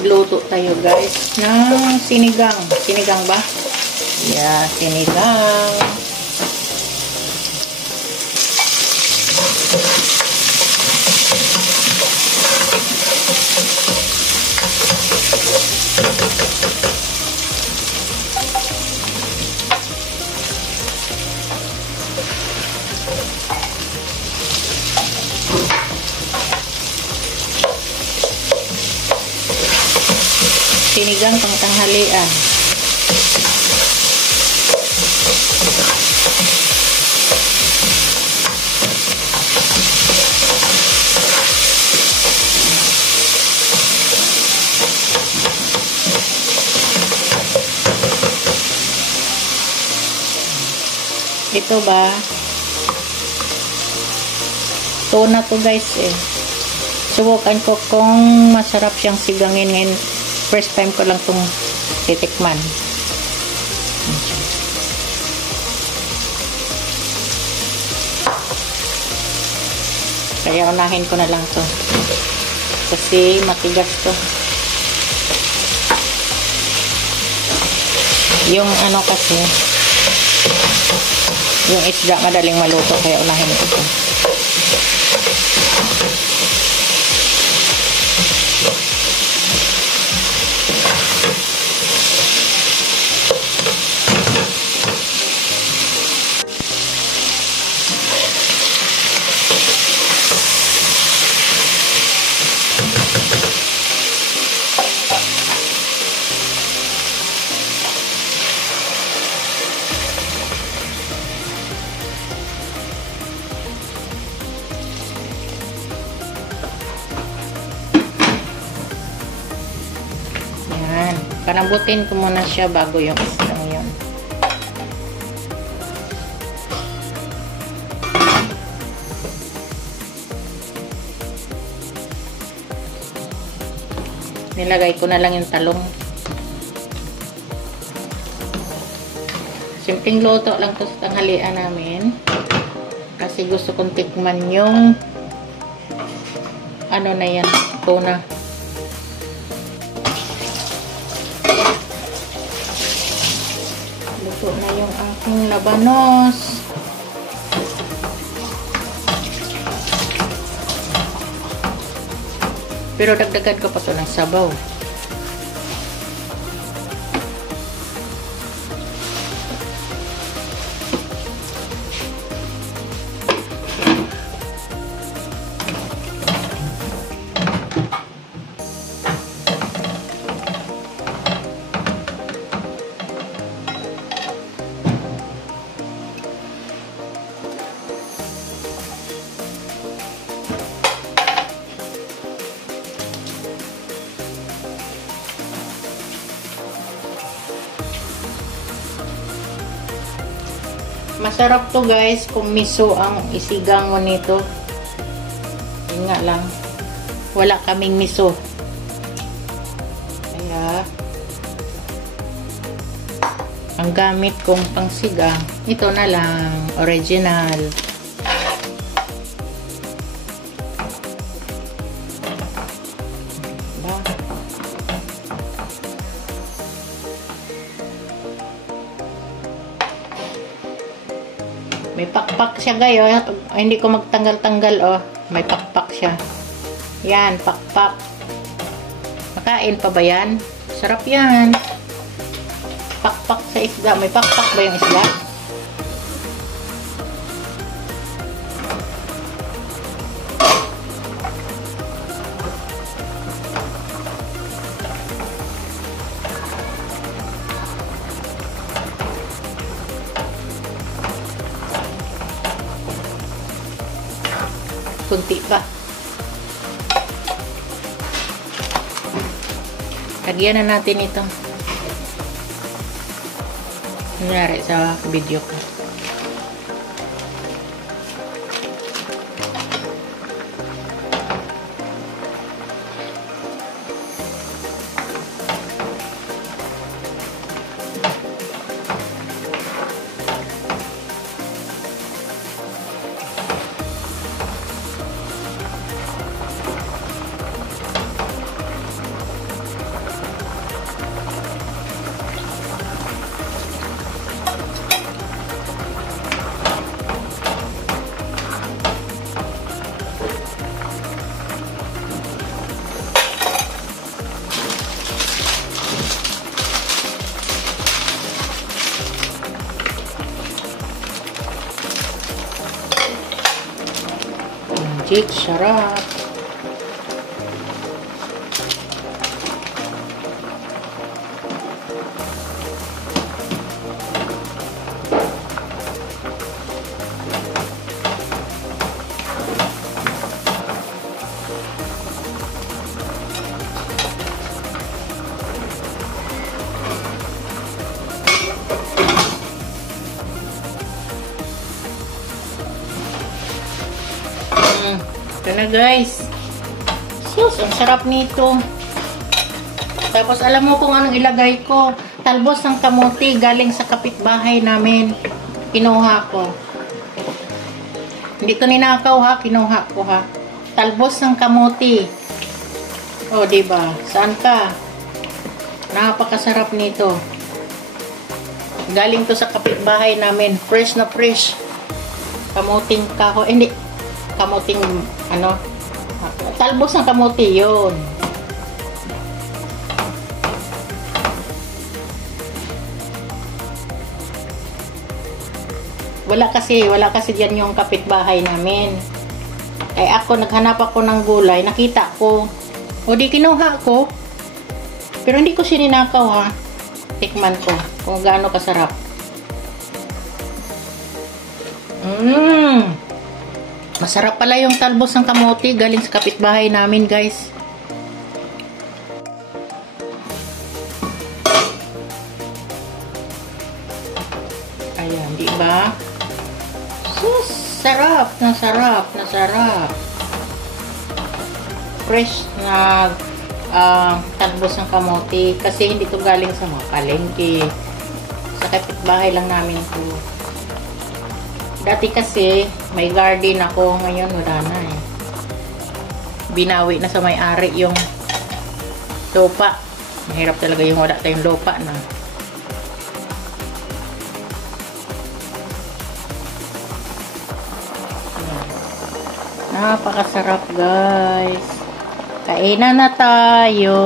magluto tayo guys ng sinigang. Sinigang ba? Yeah, sinigang. Sinigang pang tanghalian. Ito ba? Tuna to guys eh. Subukan ko kung masarap siyang sigangin ngayon. First time ko lang itong titikman. Kaya unahin ko na lang to. Kasi matigas to. Yung ano kasi, yung isda madaling maluto. Kaya unahin ko to. Palambutin ko muna siya bago yung isang yun. Nilagay ko na lang yung talong. Simpleng luto lang to sa tanghalian namin. Kasi gusto kong tikman yung ano na yan, tuna. Luto na yung aking labanos. Pero dagdagan ko pa to ng sabaw. Masarap to guys kung miso ang isigang mo nito. Yun nga lang, wala kaming miso. Kaya ang gamit kong pangsigang, ito na lang, original. May pakpak siya gayo. Hindi ko magtanggal-tanggal oh. May pakpak siya. Yan, pakpak. Makain pa ba yan? Sarap yan. Pakpak sa isda. May pakpak ba yung isda? Kunti pa. Lagyan na natin ito. Nangyari sa video ko. Legit, sarap. Ito na guys. Sus, ang sarap nito. Tapos alam mo kung anong ilagay ko. Talbos ng kamuti galing sa kapitbahay namin. Kinuha ko. Hindi ko ninakaw ha, kinuha ko ha. Talbos ng kamuti. O, diba? Saan ka? Napakasarap nito. Galing to sa kapitbahay namin. Fresh na fresh. Kamuting kahoy. Hindi. Kamuting, ano? Talbos ng kamuti, yun. Wala kasi diyan yung kapitbahay namin. Eh ako, naghanap ako ng gulay, nakita ko. O di kinuha ko. Pero hindi ko sininakaw ha. Tikman ko kung gaano kasarap. Masarap pala yung talbos ng kamote galing sa kapitbahay namin, guys. Ayan, di ba? Sus, sarap na sarap na sarap. Fresh na talbos ng kamote kasi hindi to galing sa mga palengke. Sa kapitbahay lang namin to. Dati kasi may garden ako, ngayon wala na eh. Binawi na sa may-ari yung lupa. Mahirap talaga yung wala tayong lupa na. Napakasarap guys. Kainan na tayo.